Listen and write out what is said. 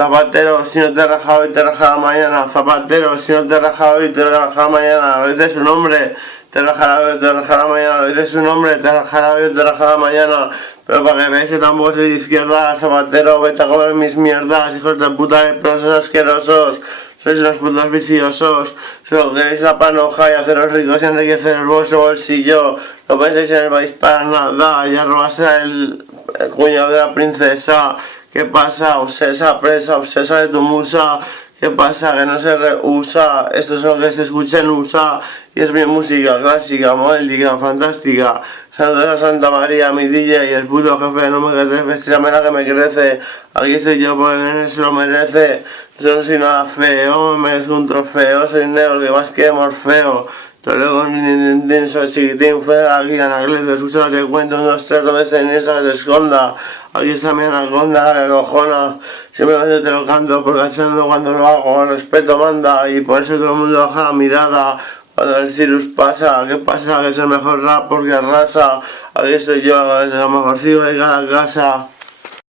Zapatero, si no te raja hoy, te rajará mañana. Zapatero, si no te raja hoy, te rajará mañana. Lo dice su nombre, te rajará hoy, te rajará mañana. Lo dice su nombre, te rajará hoy, te rajará mañana. Pero para que veáis que tampoco soy de izquierda, Zapatero, vete a comer mis mierdas, hijos de puta, leprosos asquerosos. Sois unos putos viciosos, solo queréis la panoja y haceros ricos y enriquecer el vuestro bolsillo. No penséis en el país para nada, ya robaste el cuñado de la princesa. ¿Qué pasa? Obsesa, presa, obsesa de tu musa. ¿Qué pasa? Que no se reusa. Esto es lo que se escucha en USA. Y es mi música clásica, modélica, fantástica. Saludos a Santa María, mi DJ y el puto jefe, no me crees, la que me crece. Aquí estoy yo porque no se lo merece. Yo no soy nada feo, me merezco un trofeo. Soy negro que más que Morfeo. Toledo con intenso chiquitín, fuera aquí Anacleto, escucha lo que cuento, un, dos, tres, donde se inicia, se esconda. Aquí está mi anaconda, la que cojona. Simplemente te lo canto porque cachando cuando lo hago, el respeto manda y por eso todo el mundo baja la mirada. Cuando el Cirus pasa, ¿qué pasa? Que es el mejor rap porque arrasa. Aquí estoy yo, el mejorcito de cada casa.